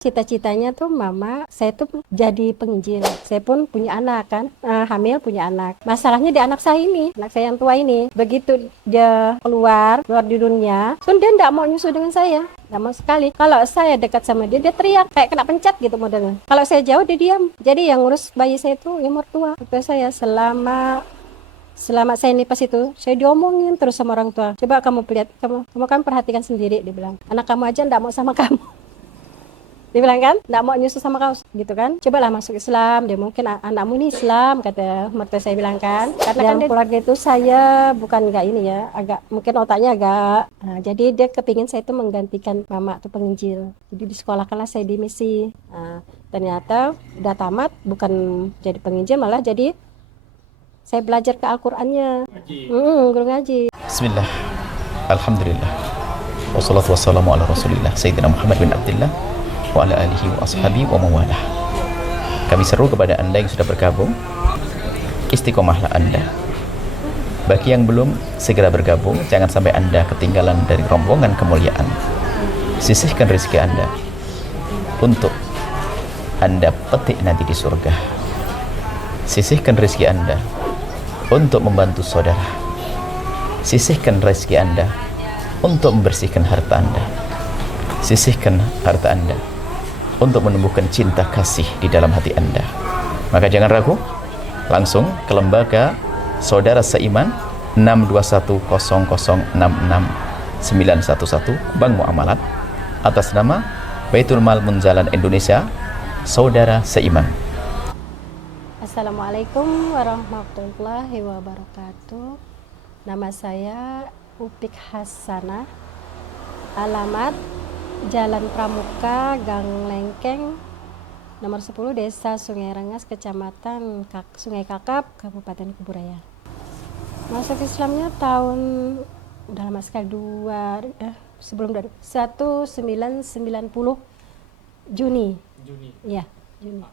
Cita-citanya tuh mama, saya tuh jadi penginjil. Saya pun punya anak kan, hamil punya anak. Masalahnya di anak saya ini, anak saya yang tua ini. Begitu dia keluar di dunia, dia nggak mau nyusu dengan saya. Nggak mau sekali. Kalau saya dekat sama dia, dia teriak kayak kena pencet gitu modelnya. Kalau saya jauh, dia diam. Jadi yang ngurus bayi saya itu yang mertua. Mertua saya selama saya nipas itu, saya diomongin terus sama orang tua. Coba kamu lihat, kamu kan perhatikan sendiri, dia bilang. Anak kamu aja nggak mau sama kamu. Dia bilang kan, nggak mau nyusu sama kau gitu kan. Cobalah masuk Islam, dia mungkin anakmu ini Islam, kata mertua saya bilang kan. Karena yang kan keluarga itu saya bukan nggak ini ya, agak mungkin otaknya agak. Nah, jadi dia kepingin saya itu menggantikan mama tuh penginjil. Jadi di sekolah kelas saya di misi. Nah, ternyata udah tamat, bukan jadi penginjil malah jadi saya belajar ke Al-Qur'annya. Guru ngaji. Bismillah, Alhamdulillah, wassalatu wassalamu ala rasulillah Sayyidina Muhammad bin Abdullah wa ala alihi wa ashabi wa mawalah. Kami seru kepada Anda yang sudah bergabung, istiqomahlah Anda. Bagi yang belum, segera bergabung, jangan sampai Anda ketinggalan dari rombongan kemuliaan. Sisihkan rezeki Anda untuk Anda petik nanti di surga. Sisihkan rezeki Anda untuk membantu saudara. Sisihkan rezeki Anda untuk membersihkan harta Anda. Sisihkan harta Anda untuk menumbuhkan cinta kasih di dalam hati Anda. Maka jangan ragu, langsung ke lembaga Saudara Seiman 62100669911 Bank Muamalat atas nama Baitul Mal Munzalan Indonesia, Saudara Seiman. Assalamualaikum warahmatullahi wabarakatuh. Nama saya Upik Hasanah. Alamat Jalan Pramuka, Gang Lengkeng, nomor 10, Desa Sungai Rengas, Kecamatan Sungai Kakap, Kabupaten Kuburaya. Masuk Islamnya tahun udah lama sekali, sebelum 1990 Juni. Iya, Juni.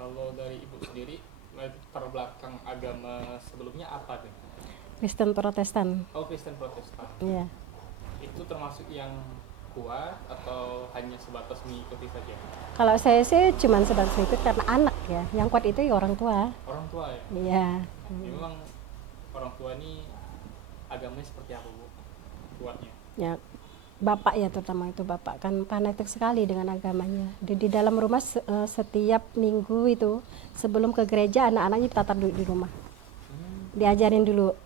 Kalau dari Ibu sendiri, latar belakang agama sebelumnya apa nih? Kristen Protestan. Oh, Kristen Protestan. Iya. Itu termasuk yang kuat atau hanya sebatas mengikuti saja? Kalau saya sih cuma sebatas itu karena anak ya. Yang kuat itu ya orang tua. Orang tua ya? Iya. Memang orang tua ini agamanya seperti apa, Bu? Kuatnya? Ya, bapak ya, terutama itu bapak kan fanatik sekali dengan agamanya. Di dalam rumah setiap minggu itu sebelum ke gereja anak-anaknya ditatar di rumah. Diajarin dulu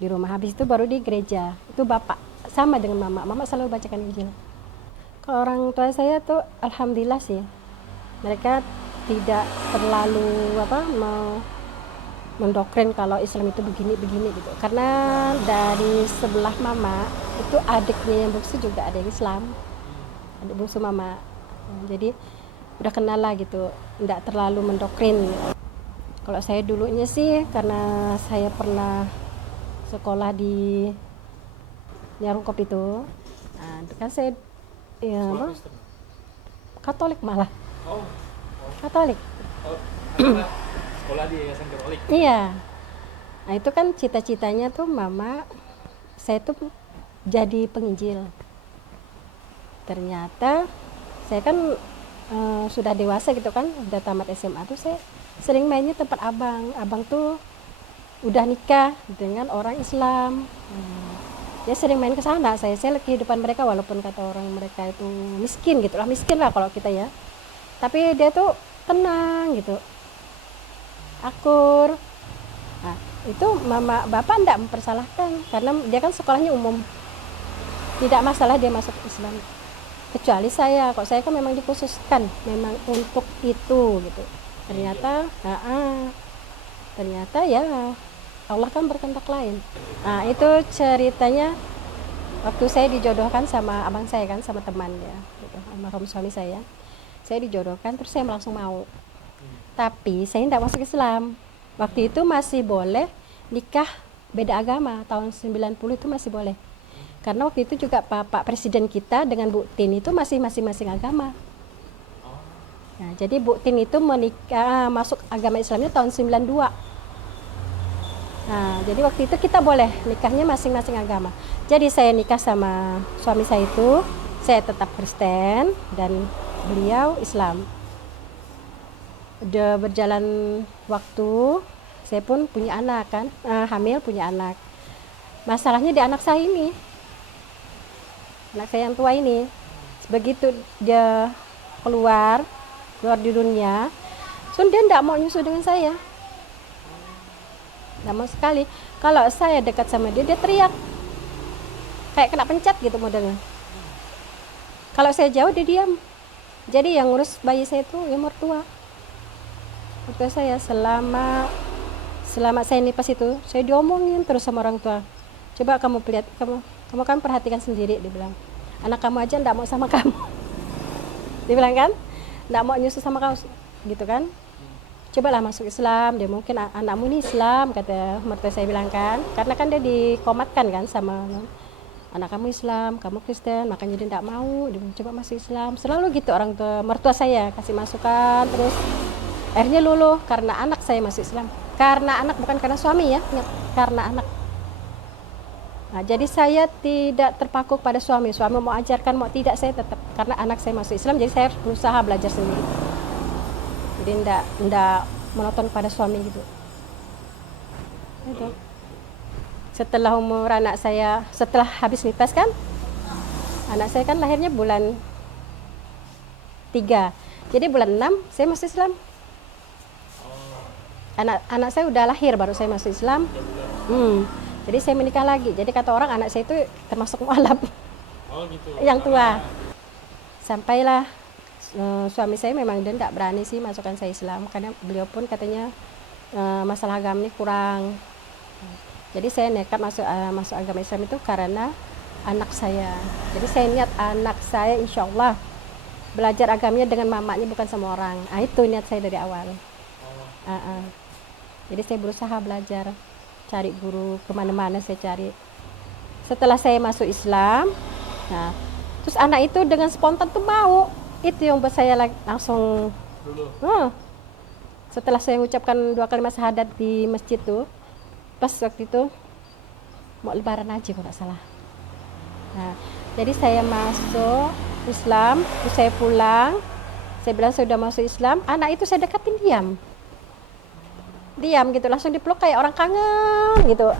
di rumah, habis itu baru di gereja. Itu bapak sama dengan mama selalu bacakan Injil. Kalau orang tua saya tuh alhamdulillah sih, mereka tidak terlalu mau mendoktrin kalau Islam itu begini gitu. Karena dari sebelah mama itu adiknya yang bungsu juga ada yang Islam, adik bungsu mama. Jadi udah kenal lah gitu, tidak terlalu mendoktrin. Kalau saya dulunya sih karena saya pernah sekolah di Nyarungkop itu, kan saya Katolik malah. Oh. Katolik. Oh, sekolah di Yayasan Katolik. Iya. Nah itu kan cita-citanya tuh mama, saya tuh jadi penginjil. Ternyata saya kan sudah dewasa gitu kan, udah tamat SMA tuh saya sering mainnya tempat abang tuh udah nikah dengan orang Islam. Dia sering main ke sana, saya lihat kehidupan mereka walaupun kata orang mereka itu miskin lah kalau kita ya. Tapi dia tuh tenang gitu, akur. Nah, itu mama bapak enggak mempersalahkan karena dia kan sekolahnya umum. Tidak masalah dia masuk Islam. Kecuali saya, kok saya kan memang dikhususkan memang untuk itu gitu. Ternyata ya Allah kan berkehendak lain. Nah itu ceritanya waktu saya dijodohkan sama abang saya kan, sama teman ya, gitu, almarhum suami saya dijodohkan, terus saya langsung mau. Tapi saya tidak masuk Islam. Waktu itu masih boleh nikah beda agama, tahun 90 itu masih boleh. Karena waktu itu juga Pak Presiden kita dengan Bu Tin itu masih masing-masing agama. Nah, jadi Bu Tin itu menikah masuk agama Islamnya tahun 92. Nah, jadi waktu itu kita boleh nikahnya masing-masing agama. Jadi saya nikah sama suami saya itu Saya tetap Kristen dan beliau Islam. Udah berjalan waktu, saya pun punya anak kan, hamil punya anak. Masalahnya di anak saya ini, anak saya yang tua ini, begitu dia keluar di dunia, so dia tidak mau nyusu dengan saya, tidak mau sekali. Kalau saya dekat sama dia, dia teriak kayak kena pencet gitu modelnya. Kalau saya jauh dia diam. Jadi yang ngurus bayi saya itu yang mertua saya. Selama saya nipas itu, saya diomongin terus sama orang tua. Coba kamu lihat, kamu kan perhatikan sendiri, dia bilang. Anak kamu aja enggak mau sama kamu. Dia bilang kan, enggak mau nyusu sama kamu, gitu kan. Cobalah masuk Islam, dia mungkin anakmu ini Islam, kata mertua saya bilang kan. Karena kan dia dikomatkan kan sama anak kamu Islam, kamu Kristen, makanya dia enggak mau, dia coba masuk Islam. Selalu gitu orang tua, mertua saya kasih masukan, terus akhirnya luluh karena anak saya masuk Islam. Karena anak, bukan karena suami ya, karena anak. Nah, jadi saya tidak terpaku pada suami mau ajarkan mau tidak, saya tetap, karena anak saya masuk Islam, jadi saya harus berusaha belajar sendiri. Jadi enggak monoton pada suami gitu. Itu. Setelah umur anak saya, setelah habis nipas kan, anak saya kan lahirnya bulan 3. Jadi bulan 6 saya masuk Islam. Anak saya udah lahir baru saya masuk Islam. Jadi saya menikah lagi. Jadi kata orang anak saya itu termasuk mualaf. Oh gitu. Yang tua. Sampailah suami saya memang dia tidak berani sih masukkan saya Islam, karena beliau pun katanya masalah agama ini kurang. Jadi saya nekat masuk agama Islam itu karena anak saya. Jadi saya niat anak saya insya Allah belajar agamanya dengan mamanya, bukan sama orang. Itu niat saya dari awal. Jadi saya berusaha belajar, cari guru kemana-mana saya cari. Setelah saya masuk Islam, nah, terus anak itu dengan spontan tuh mau. Itu yang buat saya langsung setelah saya ucapkan 2 kalimat syahadat di masjid tuh, pas waktu itu mau lebaran aja kalau nggak salah. Nah, jadi saya masuk Islam, terus saya pulang, saya bilang saya sudah masuk Islam, anak itu saya dekatin diam gitu, langsung dipeluk kayak orang kangen gitu.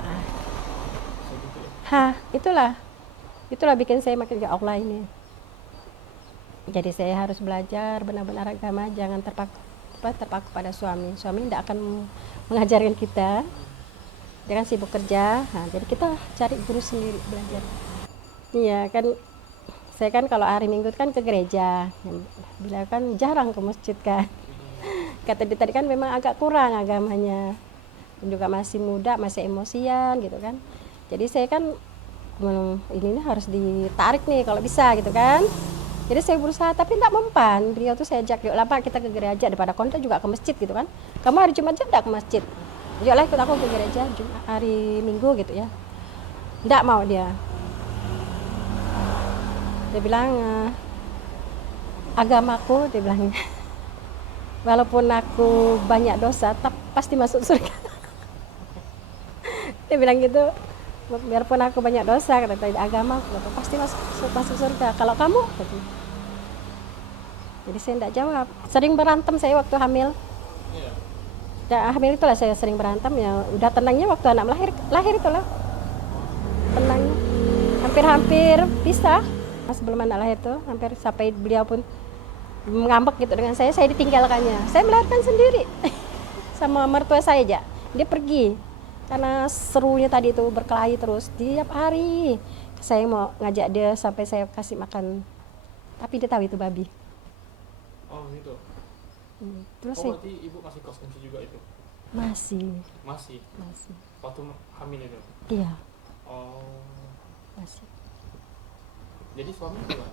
Itulah bikin saya makin ya Allah ini. Jadi saya harus belajar benar-benar agama, jangan terpaku pada suami. Suami tidak akan mengajarkan kita, dia kan sibuk kerja. Nah, jadi kita cari guru sendiri belajar. Iya kan, saya kan kalau hari Minggu kan ke gereja, bila kan jarang ke masjid kan. Kata dia tadi kan memang agak kurang agamanya, juga masih muda, masih emosian gitu kan. Jadi saya kan ini harus ditarik nih kalau bisa gitu kan. Jadi saya berusaha, tapi tidak mempan. Beliau tuh saya ajak, yuk lah Pak kita ke gereja, daripada konten juga ke masjid gitu kan. Kamu hari Jumat aja tidak ke masjid, yuk lah ikut aku ke gereja hari Minggu gitu ya. Tidak mau dia. Dia bilang agamaku, dia bilang walaupun aku banyak dosa, tapi pasti masuk surga. Dia bilang gitu, biarpun aku banyak dosa, kata agama, pasti masuk surga. Kalau kamu, gitu. Jadi saya tidak jawab. Sering berantem saya waktu hamil. Hamil itulah saya sering berantem ya. Udah tenangnya waktu anak lahir itulah. Tenangnya. Hampir pisah. Sebelum anak lahir tuh, hampir sampai beliau pun ngambek gitu dengan saya ditinggalkannya. Saya melahirkan sendiri sama mertua saya aja. Dia pergi karena serunya tadi itu berkelahi terus tiap hari. Saya mau ngajak dia sampai saya kasih makan, tapi dia tahu itu babi. Oh gitu. Terus berarti ibu masih konsumsi juga itu? Masih. Waktu hamil itu? Iya. Oh. Masih. Jadi suami gimana?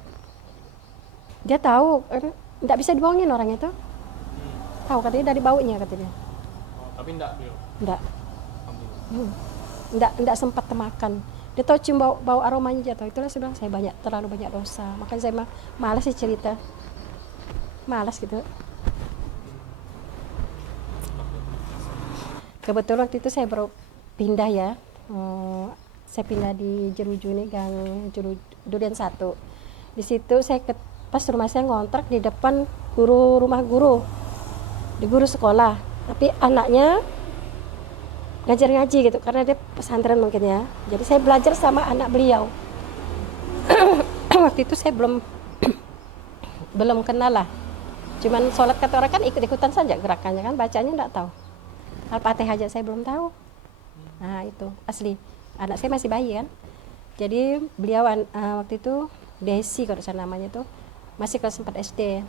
Dia tahu, enggak bisa dibohongin orangnya tuh. Tahu katanya dari baunya katanya. Oh, tapi enggak beliau? Enggak. Enggak sempat termakan. Dia tahu cium bau aromanya jatuh. Itulah saya bilang saya terlalu banyak dosa. Makanya saya malas sih cerita. Malas gitu. Kebetulan waktu itu saya baru pindah ya. Saya pindah di Jeruju nih, Gang Durian 1. Di situ pas rumah saya ngontrak di depan rumah guru, di guru sekolah. Tapi anaknya ngajar ngaji gitu, karena dia pesantren mungkin ya. Jadi saya belajar sama anak beliau. Waktu itu saya belum kenal lah. Cuman sholat kata orang kan ikut-ikutan saja gerakannya kan, bacanya enggak tahu. Al-Fatihah aja saya belum tahu. Nah itu asli, anak saya masih bayi kan. Jadi beliau waktu itu Desi kalau saya namanya tuh, masih kelas 4 SD.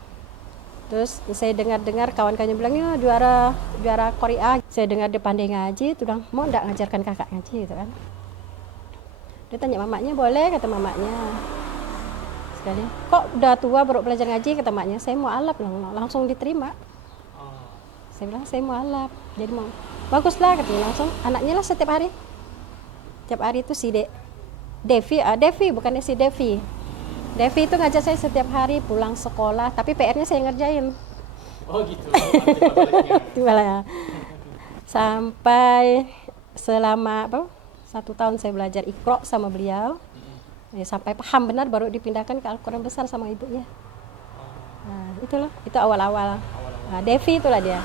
Terus saya dengar kawan-kawannya bilang ya juara Korea. Saya dengar dia pandai ngaji, tuh bilang mau enggak ngajarkan kakak ngaji gitu kan. Dia tanya mamanya, boleh kata mamanya. Sekali, kok udah tua baru belajar ngaji kata maknya. Saya mau alap, langsung diterima. Saya bilang saya mau alap, jadi mau baguslah katanya, langsung anaknya lah setiap hari itu si Devi bukannya si Devi itu ngajar saya setiap hari pulang sekolah, tapi PR-nya saya ngerjain. Oh gitu. Itulah ya. Sampai selama 1 tahun saya belajar Iqra sama beliau. Ya, sampai paham benar baru dipindahkan ke Al-Quran besar sama ibunya. Nah, itulah, itu awal-awal. Nah, Devi itulah dia.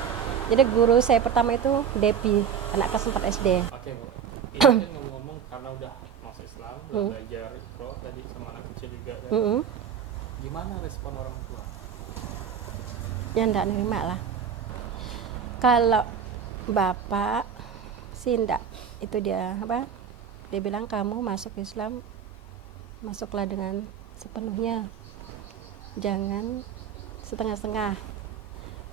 Jadi guru saya pertama itu Devi, anak kelas 4 SD. Oke Bu, ini kan ngomong-ngomong karena udah masuk Islam, udah belajar Iqra tadi sama anak kecil juga kan. Gimana respon orang tua? Ya enggak nerima lah. Kalau bapak sih enggak, itu dia dia bilang kamu masuk Islam, masuklah dengan sepenuhnya, jangan setengah-setengah,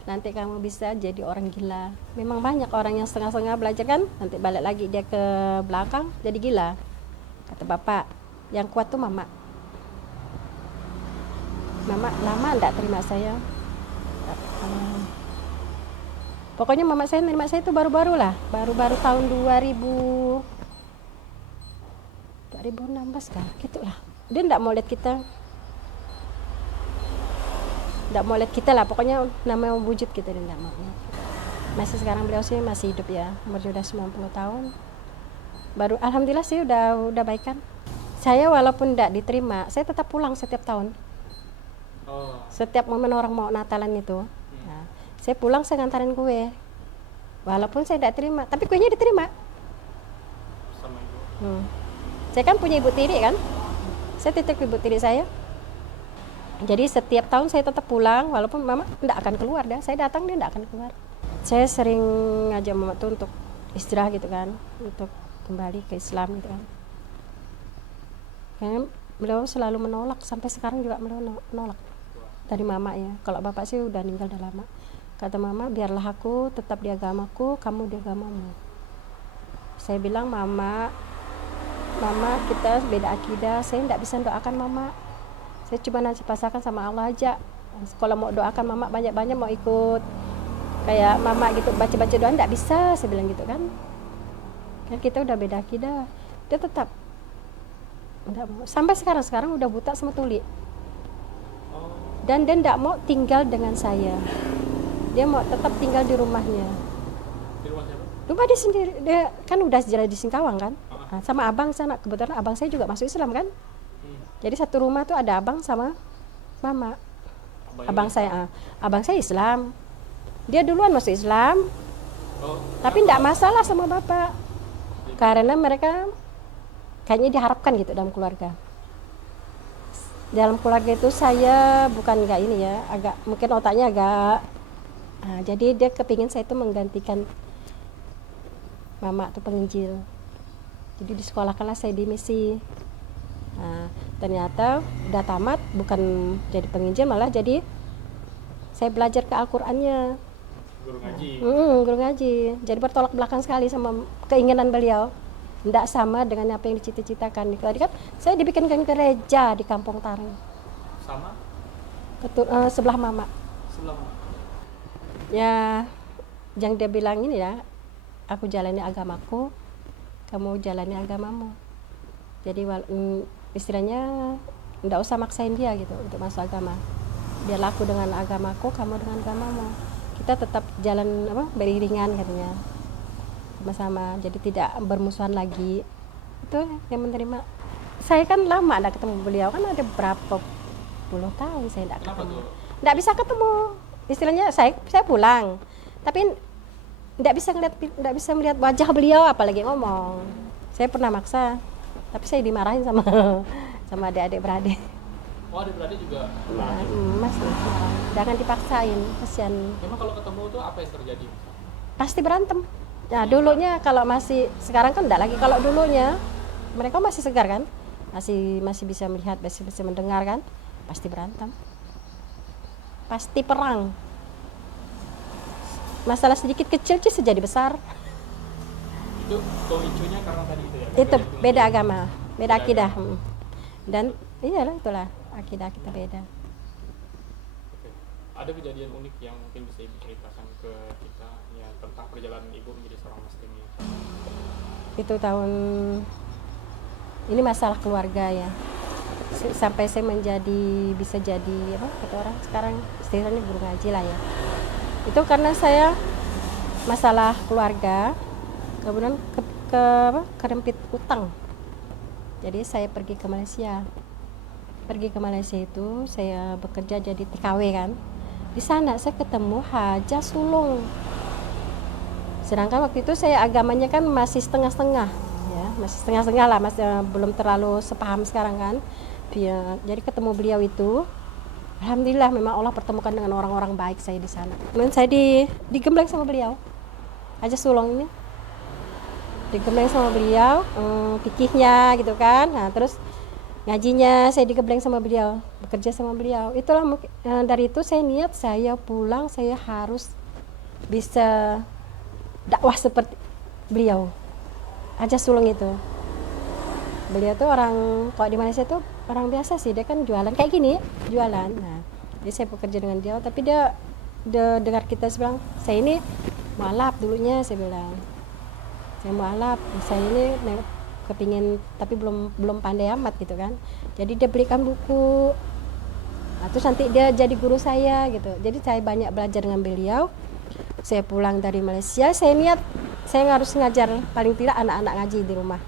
nanti kamu bisa jadi orang gila. Memang banyak orang yang setengah-setengah belajar kan, nanti balik lagi dia ke belakang jadi gila. Kata bapak, yang kuat tuh mama lama enggak terima saya. Pokoknya mama saya nerima saya itu baru-baru tahun 2016 kah, gitulah. Dia enggak mau lihat kita lah, pokoknya namanya wujud kita dia enggak mau. Masih sekarang beliau sih masih hidup ya, umurnya udah 90 tahun. Baru alhamdulillah sih udah baikan. Saya walaupun enggak diterima, saya tetap pulang setiap tahun. Setiap momen orang mau Natalan itu. Nah, saya pulang, saya ngantarin kue. Walaupun saya tidak terima, tapi kuenya diterima. Sama ibu. Saya kan punya ibu tiri kan. Saya titip ibu tiri saya. Jadi setiap tahun saya tetap pulang, walaupun mama tidak akan keluar dah. Saya datang dia tidak akan keluar. Saya sering ngajak mama tuh untuk istirahat gitu kan, untuk kembali ke Islam gitu kan. Karena beliau selalu menolak, sampai sekarang juga beliau menolak. Dari mama ya, kalau bapak sih udah meninggal udah lama. Kata mama, biarlah aku tetap di agamaku, kamu di agamamu. Saya bilang, mama kita beda akidah, saya tidak bisa doakan mama. Saya cuma nanti pasrahkan sama Allah aja. Kalau mau doakan mama banyak-banyak, mau ikut kayak mama gitu, baca-baca doa, tidak bisa, saya bilang gitu kan. Kan kita udah beda akidah. Dia tetap enggak mau. Sampai sekarang udah buta sama tuli. Dan dia tidak mau tinggal dengan saya. Dia mau tetap tinggal di rumahnya. Di rumah siapa? Rumah dia sendiri. Dia kan udah sejarah di Singkawang kan. Nah, sama abang sana. Kebetulan abang saya juga masuk Islam kan. Jadi satu rumah tuh ada abang sama mama. Abang saya Islam. Dia duluan masuk Islam. Tapi tidak masalah sama bapak. Karena mereka kayaknya diharapkan gitu dalam keluarga. Dalam keluarga itu saya bukan enggak ini ya, agak mungkin otaknya agak jadi dia kepingin saya itu menggantikan mama tuh penginjil. Jadi di sekolah kelas saya di misi. Ternyata udah tamat, bukan jadi penginjil, malah jadi saya belajar ke Al-Qur'annya. Guru ngaji. Guru ngaji. Jadi bertolak belakang sekali sama keinginan beliau. Tidak sama dengan apa yang dicita-citakan. Tadi kan saya dibikinkan gereja di Kampung Tareng. Sama? Sebelah mama. Sebelah mana? Ya, yang dia bilang ini ya, aku jalani agamaku, kamu jalani agamamu. Jadi istilahnya tidak usah maksain dia gitu untuk masuk agama. Biarlah aku dengan agamaku, kamu dengan agamamu. Kita tetap jalan beriringan katanya. Sama-sama, jadi tidak bermusuhan lagi. Itu yang menerima. Saya kan lama ada ketemu beliau, kan ada berapa 10 tahun saya tidak Kenapa ketemu. tuh? Tidak bisa ketemu. Istilahnya saya pulang, tapi tidak bisa melihat wajah beliau apalagi ngomong. Saya pernah maksa, tapi saya dimarahin sama sama adik-adik beradik. Oh, adik-beradik juga. Mas, jangan dipaksain, kasihan. Memang kalau ketemu tuh apa yang terjadi? Pasti berantem. Ya dulunya kalau masih, sekarang kan enggak lagi. Kalau dulunya mereka masih segar kan, masih bisa melihat, masih bisa mendengar kan, pasti berantem, pasti perang. Masalah sedikit kecil sih sejadi besar. Itu pemicunya karena tadi itu ya? Itu Pemicu. beda agama, beda Beda akidah. agama. Dan iyalah itulah akidah kita beda. Oke. Ada kejadian unik yang mungkin bisa ibu ceritakan ke kita ya tentang perjalanan ibu menjadi seorang muslim ya? Itu tahun ini masalah keluarga ya. Sampai saya bisa jadi apa kata orang sekarang istilahnya guru ngaji lah ya. Itu karena saya masalah keluarga, kemudian kerempit utang. Jadi saya pergi ke Malaysia. Pergi ke Malaysia itu saya bekerja jadi TKW kan. Di sana saya ketemu Haja Sulung. Sedangkan waktu itu saya agamanya kan masih setengah-setengah, ya, masih setengah-setengah lah, masih belum terlalu sepaham sekarang kan. Jadi ketemu beliau itu, alhamdulillah memang Allah pertemukan dengan orang-orang baik saya di sana. Kemudian saya digembleng sama beliau, Haja Sulung ini, digembleng sama beliau, fikihnya gitu kan. Nah terus ngajinya saya digembleng sama beliau, bekerja sama beliau. Itulah dari itu saya niat saya pulang saya harus bisa dakwah seperti beliau, Haja Sulung itu. Beliau tuh orang, kalau di Malaysia tuh orang biasa sih, dia kan jualan kayak gini, jualan. Nah, jadi saya bekerja dengan dia, tapi dia dengar kita bilang, saya ini mualaf dulunya, saya bilang, saya mualaf, saya ini kepingin, tapi belum pandai amat gitu kan. Jadi dia belikan buku, nah, terus nanti dia jadi guru saya gitu. Jadi saya banyak belajar dengan beliau. Saya pulang dari Malaysia, saya niat saya harus ngajar paling tidak anak-anak ngaji di rumah.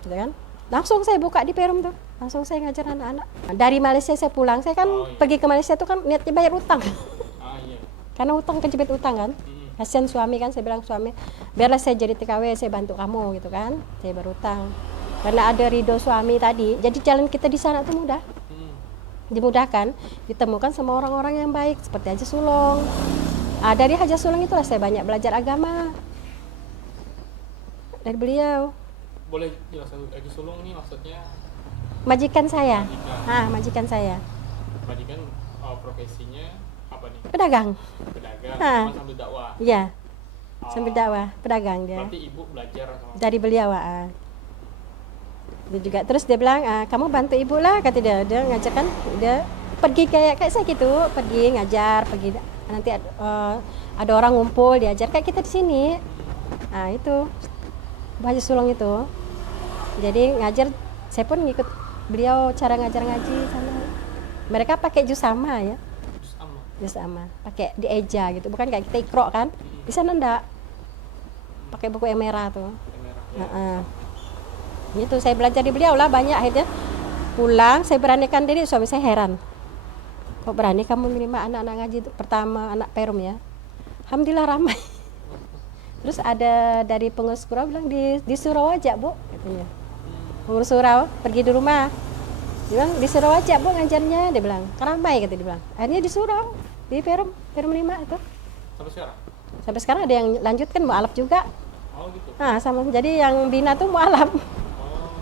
Gitu kan? Langsung saya buka di Perum tuh. Langsung saya ngajar anak-anak. Dari Malaysia saya pulang, saya kan pergi ke Malaysia tuh kan niatnya bayar utang. Iya. Karena utang kejepit utang kan. Kasihan suami kan, saya bilang suami, biarlah saya jadi TKW, saya bantu kamu gitu kan. Saya berutang. Karena ada ridho suami tadi, jadi jalan kita di sana tuh mudah. Dimudahkan, ditemukan sama orang-orang yang baik seperti Haja Sulung. Dari Haja Sulung itulah saya banyak belajar agama. Dari beliau. Boleh jelaskan Haji Sulung ini maksudnya? Majikan saya. Majikan. Majikan saya. Majikan profesinya apa nih? Pedagang. Pedagang, Ah. cuma sambil dakwah. Iya, Oh, sambil dakwah, pedagang dia. Berarti ibu belajar sama Dari beliau. Dia juga terus dia bilang, kamu bantu ibu lah, kata dia. Dia ngajarkan, dia pergi kayak saya gitu, pergi ngajar, pergi nanti ada orang ngumpul diajar kayak kita di sini. Nah itu Haji Sulung itu. Jadi ngajar, saya pun ngikut beliau cara ngajar ngaji sana. Mereka pakai juz sama ya. Juz sama, pakai dieja gitu, bukan kayak kita ikro kan. Di sana enggak. Pakai buku yang merah tuh. Gitu saya belajar di beliau lah banyak. Akhirnya pulang saya beranikan diri, suami saya heran. Kok berani kamu menerima anak-anak ngaji itu? Pertama anak Perum ya. Alhamdulillah ramai. Terus ada dari pengurus surau bilang di surau aja bu, katanya. Pengurus surau pergi di rumah, dia bilang di surau aja bu ngajarnya, dia bilang ramai kata dia bilang. Akhirnya di surau di Perum 5 itu. sampai sekarang. Sampai sekarang ada yang lanjutkan mualaf juga. Oh gitu. Nah sama, jadi yang bina tuh mualaf.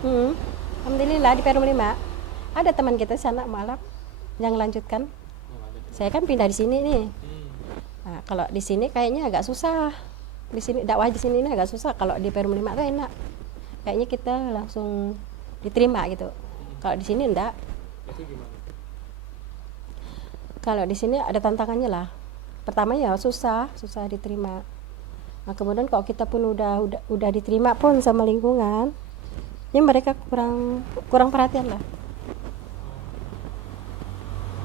Oh. Alhamdulillah di Perum 5 ada teman kita di sana mualaf yang lanjutkan. Saya kan pindah di sini nih. Nah, kalau di sini kayaknya agak susah. Di sini dakwah di sini ini agak susah. Kalau di Perum 5 tuh enak. Kayaknya kita langsung diterima gitu. Kalau di sini enggak. Itu gimana? Kalau di sini ada tantangannya lah. Pertama ya susah diterima. Nah, kemudian kalau kita pun udah diterima pun sama lingkungan, ya mereka kurang perhatian lah.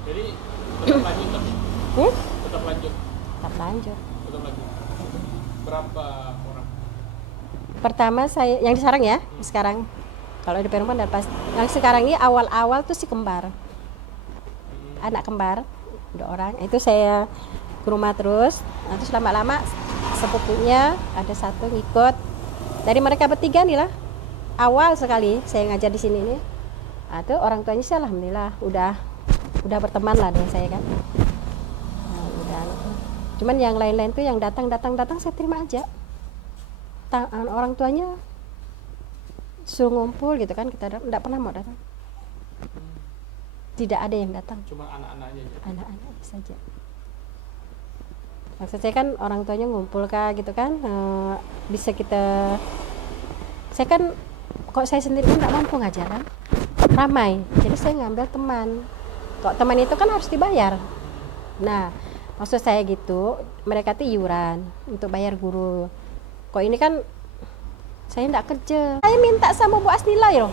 Jadi tetap lanjut tapi tetap lanjut. Tetap lanjut. Berapa orang? Pertama saya yang di Sarang ya, sekarang kalau di Perum kan pas. Yang sekarang ini awal-awal tuh si kembar. anak kembar 2 orang. Itu saya ke rumah terus. Nah, terus lama-lama sepupunya ada 1 ngikut. Dari mereka bertiga nih lah. Awal sekali saya ngajar di sini nih. Nah, itu orang tuanya sih alhamdulillah udah berteman lah dengan saya kan. Nah, udah. Cuman yang lain-lain tuh yang datang saya terima aja. Orang tuanya suruh ngumpul gitu kan, kita enggak pernah mau datang. Tidak ada yang datang. Cuma anak-anaknya aja. Anak-anak saja. Maksud saya kan orang tuanya ngumpul kah gitu kan, bisa kita. Saya kan kok saya sendiri kan nggak mampu ngajar kan, ramai. Jadi saya ngambil teman. Kok teman itu kan harus dibayar. Nah, maksud saya gitu, mereka tuh iuran untuk bayar guru. Kok ini kan saya nggak kerja. Saya minta sama Bu Asnila ya.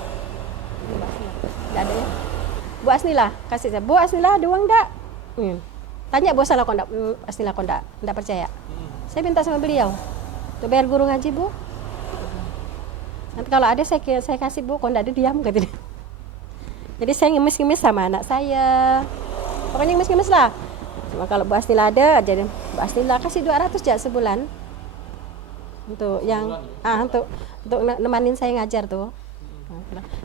Nggak ada ya. Bu Asnila, kasih saya. Bu Asnila ada uang nggak? Tanya Bu Asnila kok nggak percaya. Saya minta sama beliau untuk bayar guru ngaji Bu. Nanti kalau ada saya kasih Bu, kok nggak ada diam gitu. Jadi saya ngemis-ngemis sama anak saya. Pokoknya ngemis-ngemis lah. Cuma kalau Bu Asnila ada, jadi Bu Asnila kasih 200 aja sebulan. Untuk yang untuk nemanin saya ngajar tuh.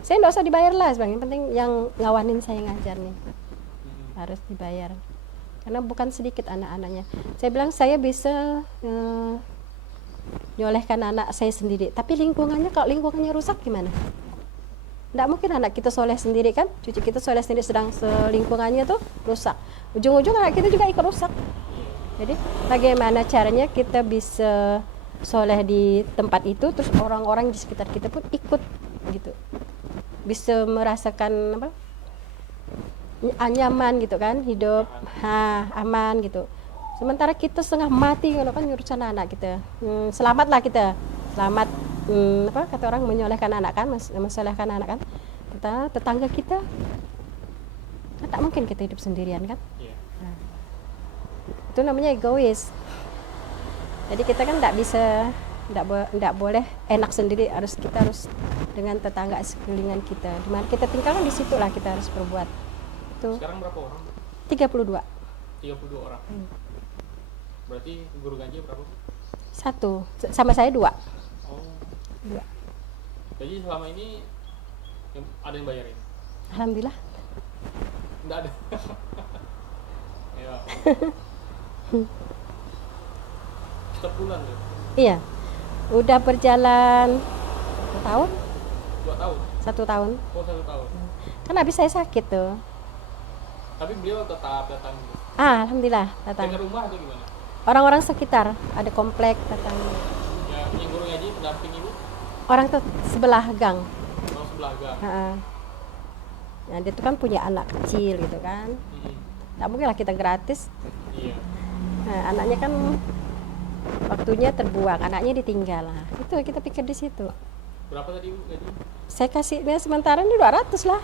Saya nggak usah dibayar lah, yang penting yang ngawanin saya ngajar nih harus dibayar, karena bukan sedikit anak-anaknya. Saya bilang saya bisa nyolehkan anak saya sendiri, tapi lingkungannya, kalau lingkungannya rusak gimana? Nggak mungkin anak kita soleh sendiri kan, cucu kita soleh sendiri sedang lingkungannya tuh rusak, ujung-ujung anak kita juga ikut rusak. Jadi bagaimana caranya kita bisa soleh di tempat itu, terus orang-orang di sekitar kita pun ikut gitu, bisa merasakan apa, nyaman gitu kan, hidup aman gitu. Sementara kita setengah mati kan nyurusan anak kita. Selamatlah kita, selamat apa kata orang, menyolehkan anak kan, mensolehkan anak kan. Tetangga kita kan tak mungkin kita hidup sendirian kan. Nah, itu namanya egois. Jadi kita kan tidak boleh enak sendiri, kita harus dengan tetangga sekelilingan kita. Di mana kita tinggal kan, di situlah kita harus berbuat. Itu. Sekarang berapa orang? 32. 32 orang. Berarti guru ngaji berapa? 1, sama saya 2. Oh. 2. Jadi selama ini ada yang bayarin? Alhamdulillah. Enggak ada. Ya. Setiap bulan tuh? Iya. Udah berjalan 1 tahun? 2 tahun? 1 tahun. Oh, 1 tahun. Kan habis saya sakit tuh. Tapi beliau tetap datang gitu? Alhamdulillah datang. Dekat rumah atau gimana? Orang-orang sekitar, ada komplek datang. Ya, yang guru ngaji pendamping ibu? Orang tuh sebelah gang. Oh, sebelah gang. Nah, dia tuh kan punya anak kecil gitu kan. Nggak mungkin lah kita gratis. Iya. Nah, anaknya kan waktunya terbuang, anaknya ditinggal lah. Itu kita pikir di situ. Berapa tadi ibu gaji? Saya kasihnya sementara ini 200 lah.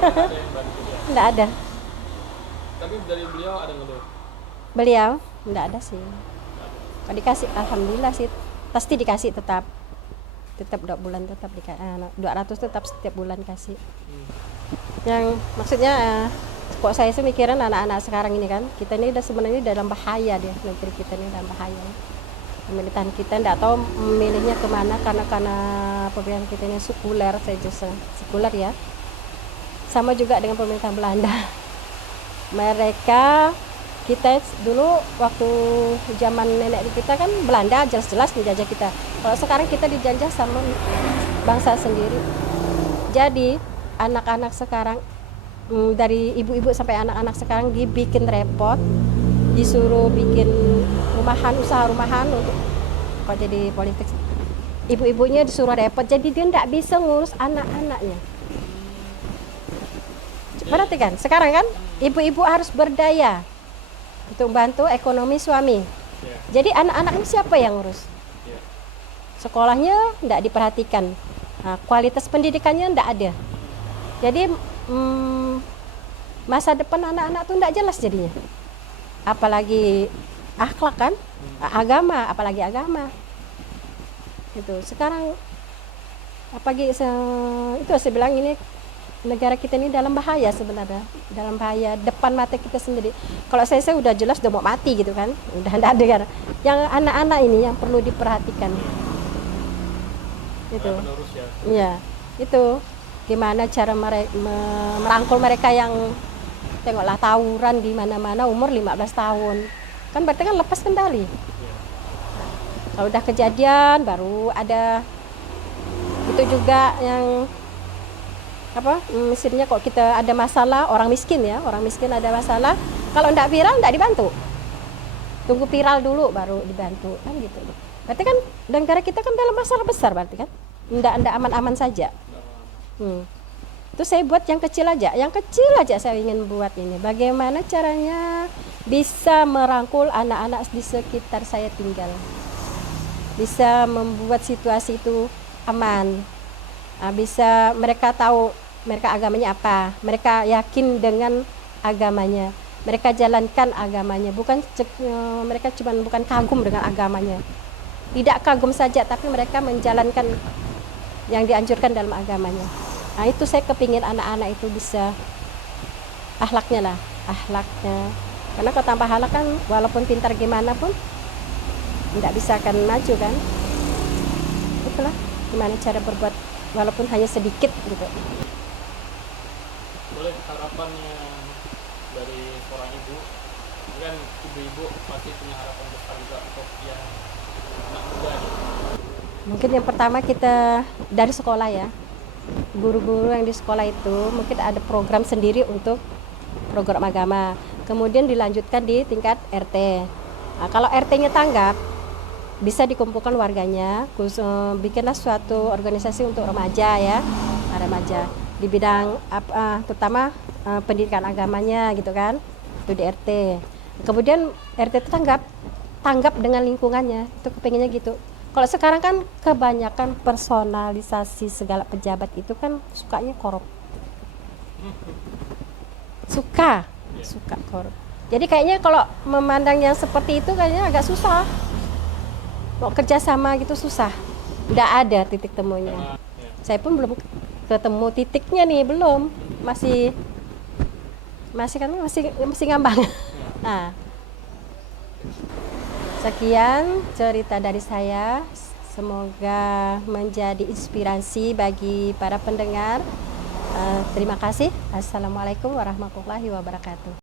Ada yang bantu ya? Nggak ada. Tapi dari beliau ada ngeluh? Beliau nggak ada sih. Kalau dikasih alhamdulillah sih, pasti dikasih tetap 2 bulan tetap dikasih. 200 tetap setiap bulan kasih. Yang maksudnya kok saya sih mikirin anak-anak sekarang ini kan, kita ini udah sebenarnya dalam bahaya, dia negeri kita ini dalam bahaya. Pemerintahan kita nggak tahu memilihnya kemana, karena pemerintahan kita ini sekuler saja, sekuler ya. Sama juga dengan pemerintahan Belanda. Mereka, kita dulu waktu zaman nenek kita kan Belanda jelas-jelas menjajah kita. Kalau sekarang kita dijajah sama bangsa sendiri. Jadi anak-anak sekarang, dari ibu-ibu sampai anak-anak sekarang dibikin repot, disuruh bikin rumahan, usaha rumahan untuk kok jadi politik. Ibu-ibunya disuruh repot, jadi dia tidak bisa ngurus anak-anaknya. Berarti kan sekarang kan ibu-ibu harus berdaya untuk bantu ekonomi suami. Jadi anak-anak ini siapa yang ngurus? Sekolahnya tidak diperhatikan, kualitas pendidikannya tidak ada. Jadi masa depan anak-anak tuh tidak jelas jadinya. Apalagi akhlak kan, agama, apalagi agama. Itu sekarang apalagi itu saya bilang ini negara kita ini dalam bahaya sebenarnya, dalam bahaya depan mata kita sendiri. Kalau saya udah jelas udah mau mati gitu kan, udah tidak dengar. Yang anak-anak ini yang perlu diperhatikan. Itu. Penerus ya. Iya, itu gimana cara merangkul mereka yang tengoklah tawuran di mana-mana umur 15 tahun. Kan berarti kan lepas kendali. Kalau udah kejadian baru ada itu juga yang apa misalnya kok kita ada masalah orang miskin ada masalah, kalau enggak viral enggak dibantu, tunggu viral dulu baru dibantu kan gitu. Berarti kan negara kita kan dalam masalah besar berarti kan enggak aman-aman saja. Itu saya buat yang kecil aja saya ingin buat ini, bagaimana caranya bisa merangkul anak-anak di sekitar saya tinggal, bisa membuat situasi itu aman. Bisa mereka tahu mereka agamanya apa, mereka yakin dengan agamanya, mereka jalankan agamanya, mereka bukan kagum dengan agamanya, tidak kagum saja tapi mereka menjalankan yang dianjurkan dalam agamanya. Nah itu saya kepingin anak-anak itu bisa akhlaknya, karena kalau tanpa akhlak kan walaupun pintar gimana pun tidak bisa akan maju kan. Itulah gimana cara berbuat walaupun hanya sedikit gitu. Boleh harapannya dari seorang ibu, kan ibu-ibu pasti punya harapan besar juga untuk yang anak muda nih. Mungkin yang pertama kita dari sekolah ya, guru-guru yang di sekolah itu mungkin ada program sendiri untuk program agama, kemudian dilanjutkan di tingkat RT. Nah, kalau RT-nya tanggap, bisa dikumpulkan warganya, bikinlah suatu organisasi untuk remaja ya, remaja di bidang terutama pendidikan agamanya gitu kan, itu di RT. Kemudian RT itu tanggap dengan lingkungannya, itu kepengennya gitu. Kalau sekarang kan kebanyakan personalisasi segala pejabat itu kan sukanya korup, suka korup. Jadi kayaknya kalau memandang yang seperti itu kayaknya agak susah. Mau kerjasama gitu susah, nggak ada titik temunya. Saya pun belum ketemu titiknya nih, belum, masih ngambang. Nah, sekian cerita dari saya, semoga menjadi inspirasi bagi para pendengar. Terima kasih. Assalamualaikum warahmatullahi wabarakatuh.